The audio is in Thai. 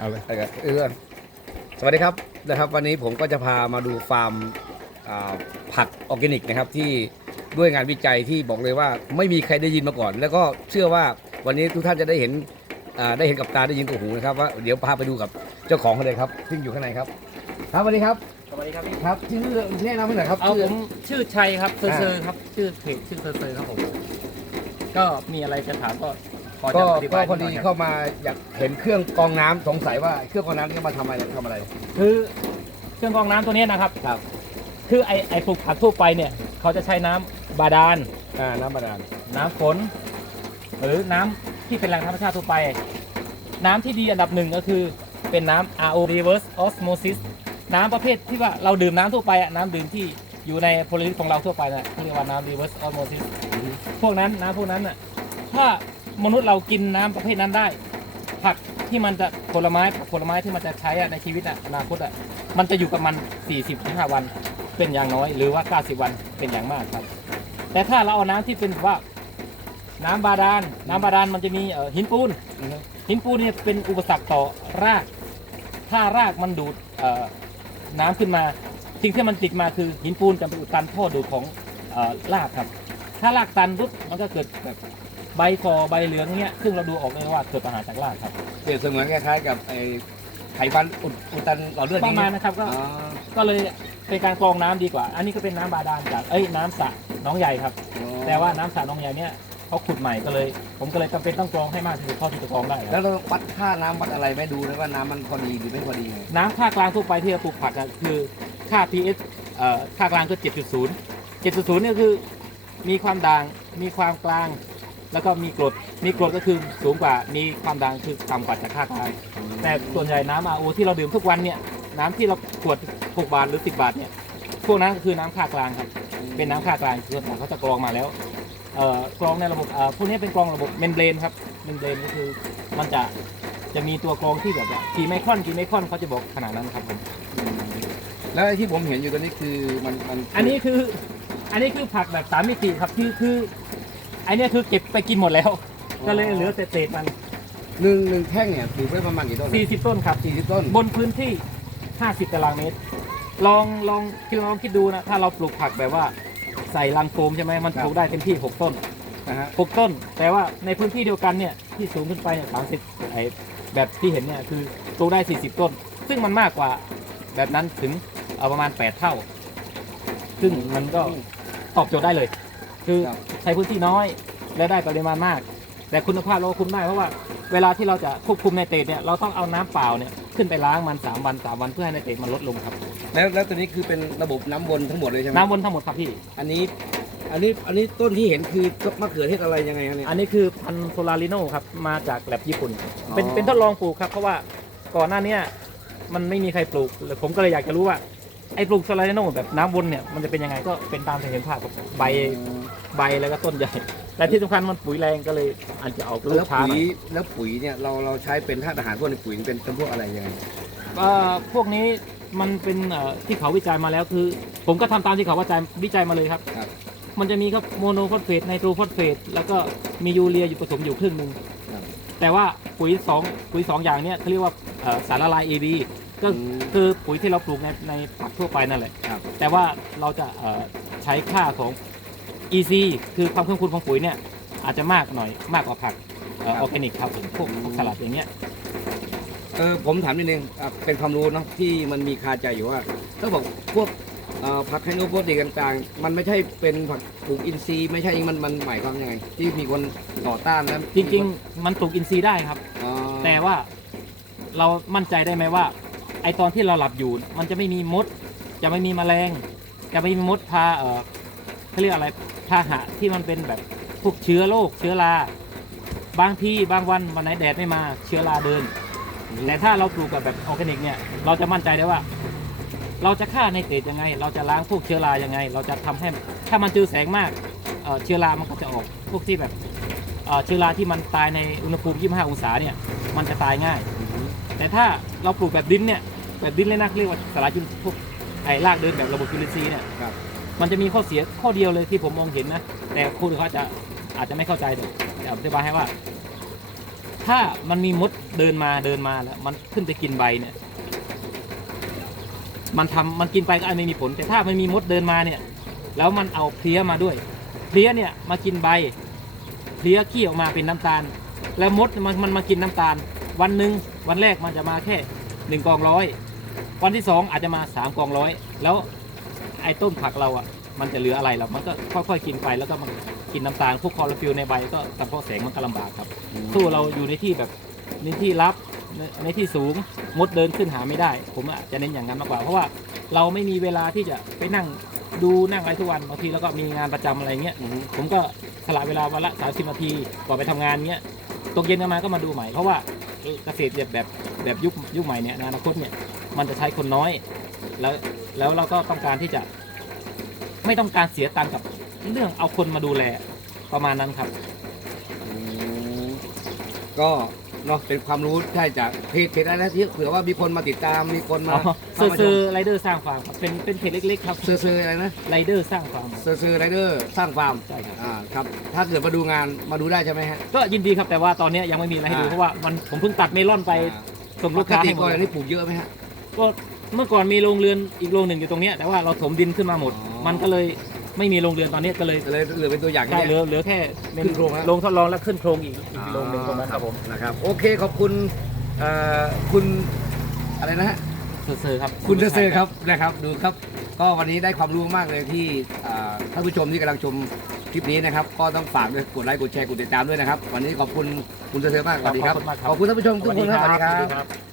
เอาเลยอะไรกันเอื้อนสวัสดีครับนะครับ วันนี้ผมก็จะพามาดูฟาร์มอ่าผักออร์แกนิกนะครับที่ด้วยงานวิจัยที่บอกเลยว่าไม่มีใครได้ยินมาก่อน แล้วก็เชื่อว่าวันนี้ทุกท่านจะได้เห็นอ่าได้เห็นกับตาได้ยินกับหูนะครับว่าเดี๋ยวพาไปดูกับเจ้าของเขาเลยครับซึ่งอยู่ข้างในครับ ครับสวัสดีครับสวัสดีครับพี่ครับชื่อแนะนำให้หน่อยครับเอาชื่ผมชื่อชัยครับเซอร์อ่าเซอร์ครับ ชื่อเพจชื่อเซอร์เซอร์ครับผม ก็มีอะไรจะถามก็ พอก็จะอธิก็บายพอดีหน่ยครับเข้ามาอยากเห็นเครื่องกรองน้ำสงสัยว่าเครื่องกรองน้ำนี่มาทำอะไรทำอะไร คือเครื่องกรองน้ำตัวเนี้ยนะครับ ครับ คือไอไอปลูกผักทั่วไปเนี่ยเขาจะใช้น้ำบาดาล อ่าน้ำบาดาล น้ำฝน หรือน้ำที่เป็นแหล่งธรรมชาติทั่วไป น้ำที่ดีอันดับหนึ่งก็คือเป็นน้ำ RO reverse osmosis น้ำประเภทที่ว่าเราดื่มน้ำทั่วไปอะน้ำดื่มที่อยู่ในโพลิสของเราทั่วไปนะที่เรียกว่าน้ำ reverse osmosis พวกนั้นน้ำพวกนั้นน่ะถ้า มนุษย์เรากินน้ำประเภทนั้นได้ ผักที่มันจะผลไม้ผักผลไม้ที่มันจะใช้ในชีวิตอนาคตอะมันจะอยู่กับมัน 40-5 วันเป็นอย่างน้อย หรือว่า 90 วันเป็นอย่างมากครับ แต่ถ้าเราเอาน้ำที่เป็นว่าน้ำบาดาลน้ำบาดาลมันจะมีหินปูน หินปูนเนี่ยเป็นอุปสรรคต่อราก ถ้ารากมันดูดน้ำขึ้นมาสิ่งที่มันติดมาคือหินปูนจะไปอุดตันท่อดูดของอรากครับ ถ้ารากตันปุ๊บมันก็เกิดแบบ ใบฟอใบเหลืองเงี้ยซึ่งเราดูออกเลยว่าเกิดปัญหาจากรากครับเปรียบเสมือนคล้ายๆกับไอ้ไขมันอุดอุดตันหลอดเลือดประมาณอย่งเงี้ยนะครับก็อ๋อก็เลยเป็นการกรองน้ำดีกว่า อันนี้ก็เป็นน้ำบาดาลจากเอ้ยน้ำสระหน้องใหญ่ครับ แต่ว่าน้ำสระหน้องใหญ่เนี่ยเขาขุดใหม่ก็เลย ผมก็เลยจำเป็นต้องกรองให้มากที่สุดเท่าที่จะกรองได้ครับ แล้วเราวัดค่าน้ำวัดอะไรไหม่ดูนะว่าน้ำมันพอดีหรือไม่พอดีไงน้ำค่ากลางทั่วไปที่เราปลูกผักอะคือค่า pH เอ่อค่ากลางก็ 7.0 7.0เนี่ยคือมีความด่างมีความกลาง แล้วก็มีกรด มีกรดก็คือสูงกว่า มีความด่างคือต่ำกว่าจากค่ากลางแต่ส่วนใหญ่น้ำ RO ที่เราดื่มทุกวันเนี่ย น้ำที่เราขวด 6 บาทหรือ 10 บาทเนี่ย พวกนั้นก็คือน้ำค่ากลางครับ เป็นน้ำค่ากลางคือเขาจะกรองมาแล้วเอ่อกรองในระบบเอ่อพวกนี้เป็นกรองระบบเมมเบรนครับ เมมเบรนก็คือมันจะ จะมีตัวกรองที่แบบว่ากี่ไมครอนกี่ไมครอนเขาจะบอกขนาดนั้นครับผม แล้วไอ้ที่ผมเห็นอยู่ตอนนี้คือมันมันอันนี้คือ อันนี้คือผักแบบสามมิติครับ คือคือ ไอันนี้คือเก็บไปกินหมดแล้ว ก็เลยเหลือเศษๆมัน หนึ่งหนึ่งแท่งเนี่ยปลูกได้ประมาณกี่ต้น40 ต้นครับ สี่สิบต้นบนพื้นที่ 50 ตารางเมตร ลองลองคิดลองคิดดูนะ ถ้าเราปลูกผักแบบว่าใส่ลังโฟมใช่ไหมมันปลูกได้เต็มที่ 6 ต้น นะฮะ 6 ต้น แต่ว่าในพื้นที่เดียวกันเนี่ยที่สูงขึ้นไปเนี่ย30ไอแบบที่เห็นเนี่ยคือปลูกได้ 40 ต้น ซึ่งมันมากกว่าแบบนั้นถึงเอาประมาณ 8 เท่า ซึ่งมันก็ตอบโจทย์ได้เลย คือครับ ใช้พื้นที่น้อยและได้ปริมาณมาก แต่คุณภาพเราก็คุมได้เพราะว่าเวลาที่เราจะควบคุมไนเตรตเนี่ยเราต้องเอาน้ำเปล่าเนี่ยขึ้นไปล้างมัน 3 วัน 3 วันเพื่อให้ไนเตรตมันลดลงครับ แล้วแล้วตัวนี้คือเป็นระบบน้ำวนทั้งหมดเลยใช่ไหมน้ำวนทั้งหมดครับพี่ อันนี้ อันนี้อันนี้ต้นที่เห็นคือมะเขือเทศอะไรยังไงครับเนี่ย อันนี้คือพันธุ์โซลาริโนครับมาจากแลบญี่ปุ่น อ๋อ เป็นเป็นทดลองปลูกครับ เพราะว่าก่อนหน้าเนี้มันไม่มีใครปลูกเลยผมก็เลยอยากจะรู้ว่าไอ้ปลูกโซลาริโนแบบน้ำวนเนี่ยมันจะเป็นยังไงก็เป็นตามที่เห็นภาพครับใบ ใบแล้วก็ต้นใหญ่และที่สำคัญมันปุ๋ยแรงก็เลยอาจจะออกลูแล้วกช้าปุ๋หยน่อยแล้วปุ๋ยเนี่ยเราเราใช้เป็นธาตุอาหารพวกในปุ๋ยเป็นเป็นพวกอะไรยังไงเอ่อพวกนี้มันเป็นเอ่อที่เขาวิจัยมาแล้วคือ ผมก็ทำตามที่เขาวิจัยวิจัยมาเลยครับ ครับ มันจะมีครับโมโนฟอสเฟตไนโตรฟอสเฟตแล้วก็มียูเรียอยู่ผสมอยู่ครึ่งหนึ่งครับ แต่ว่าปุ๋ยสองปุ๋ยสองอย่างเนี้ยเขาเรียกว่าเอ่อสารละลาย AB ก็อืมคือปุ๋ยที่เราปลูกในในผักทั่วไปนั่นแหละ ครับแต่ว่าเราจะเอ่อใช้ค่าของ EC คือความเครื่องคุณของปุ๋ยเนี่ยอาจจะมากหน่อยมากกว่าผักออร์แกนิกครับผมพวกพวกสลัดอย่างเงี้ย เออผมถามนิดนึงอะเป็นความรู้เนาะที่มันมีคาใจอยู่ว่าถ้าบอกพวกเอ่อผักไฮโนโปรตีต่างๆ มันไม่ใช่เป็นผักปลูกอินทรีย์ไม่ใช่มันมันหมายความยังไง ที่มีคนต่อต้านนะจริง ๆ มันปลูกอินทรีย์ได้ครับ อ๋อแต่ว่าเรามั่นใจได้ไหมว่า ไอตอนที่เราหลับอยู่ มันจะไม่มีมด จะไม่มีแมลง จะไม่มีมดพาเออเขาเรียกอะไร พาหะที่มันเป็นแบบพวกเชื้อโรคเชื้อรา บางที่บางวันวันไหนแดดไม่มาเชื้อราเดิน แต่ถ้าเราปลูกกับแบบออร์แกนิกเนี่ยเราจะมั่นใจได้ว่า เราจะฆ่าในเตจยังไง เราจะล้างพวกเชื้อรายังไง เราจะทำให้ถ้ามันเจอแสงมากเอ่อเชื้อรามันก็จะออกพวกที่แบบเอ่อเชื้อราที่มันตายในอุณหภูมิ 25 องศาเนี่ยมันจะตายง่าย แต่ถ้าเราปลูกแบบดินเนี่ยแบบดินเลยนะเรียกว่าสารจุลพวกไอ้รากเดินแบบระบบจุลินทรีย์เนี่ยครับ มันจะมีข้อเสียข้อเดียวเลยที่ผมมองเห็นนะ แต่คุณเขาอาจจะอาจจะไม่เข้าใจเดี๋ยวเดี๋ยวอธิบายให้ว่า ถ้ามันมีมดเดินมาเดินมาแล้ว มันขึ้นไปกินใบเนี่ย มันทำมันกินไปก็อาจไม่มีผล แต่ถ้ามันมีมดเดินมาเนี่ย แล้วมันเอาเพลี้ยมาด้วย เพลี้ยเนี่ยมากินใบ เพลี้ยขี้ออกมาเป็นน้ำตาล แล้วมดมันมันมากินน้ำตาล วันหนึ่งวันแรกมันจะมาแค่หนึ่งกองร้อยวันที่สองอาจจะมาสามกองร้อยแล้ว ไอ้ต้นผักเราอะมันจะเหลืออะไรเรามันก็ค่อยๆกินไปแล้วก็มันกินน้ำตาลพวกคลอโรฟิลในใบก็สังเคราะห์แสงมันก็ลำบากครับสู้เราอยู่ในที่แบบในที่รับในในที่สูงมดเดินขึ้นหาไม่ได้ ผมอะจะเน้นอย่างนั้นมากกว่า เพราะว่าเราไม่มีเวลาที่จะไปนั่งดูนั่งอะไรทุกวันบางทีแล้วก็มีงานประจำอะไรเงี้ยอือฮึผมก็สละเวลาวันละ30นาทีก่อนไปทำงานเงี้ยตกเย็นกันมาก็มาดูใหม่เพราะว่าเกษตรแบบแบบแบบยุคยุคใหม่เนี่ยในอนาคตเนี่ยมันจะใช้คนน้อย แล้ว แล้วเราก็ต้องการที่จะ ไม่ต้องการเสียตังค์กับเรื่องเอาคนมาดูแลประมาณนั้นครับ อืมก็เนาะเป็นความรู้ใช่จากเพจเพจอะไรนะที่เผื่อว่ามีคนมาติดตามมีคนมาอ๋อเซอร์เซอร์ไรเดอร์สร้างฟาร์มครับเป็นเป็นเพจเล็กๆครับเซอร์เซอร์อะไรนะไรเดอร์สร้างฟาร์มเซอร์เซอร์ไรเดอร์สร้างฟาร์มใช่ครับ อ่าครับ ถ้าเกิดมาดูงานมาดูได้ใช่ไหมฮะ ก็ยินดีครับแต่ว่าตอนเนี้ยยังไม่มีอะไรให้ดูอ่า เพราะว่ามันผมเพิ่งตัดเมลอนไปอ่าส่งปลูกกค้าติให้หมก่อดนนี่ปลูกเยอะไหมฮะ ก็ เมื่อก่อนมีโรงเรือนอีกโรงหนึ่งอยู่ตรงเนี้ยแต่ว่าเราถมดินขึ้นมาหมด อ๋อ มันก็เลยไม่มีโรงเรือนตอนเนี้ยก็เลยเลยเหลือเป็นตัวอย่างได้นี้เหลือเหลือแค่เป็นขึ้นโครงแล้ว โรงทดลองแล้วขึ้นโครงอีกอีกโรงหนึ่งตรงนั้นครับผมนะครับ โอเคขอบคุณเอ่อคุณอะไรนะฮะ เซอร์ๆครับคุณเซอร์เซอร์ครับนะครับดูครับ ก็วันนี้ได้ความรู้มากเลยที่อ่าท่านผู้ชมที่กำลังชมคลิปนี้นะครับ ก็ต้องฝากด้วยกดไลค์กดแชร์กดติดตามด้วยนะครับ วันนี้ขอบคุณคุณเซอร์เซอร์มากสวัสดีครับขอบคุณมากครับ ขอบคุณท่านผู้ชมทุกคนครับสวัสดีคสวัรัสดีบครับ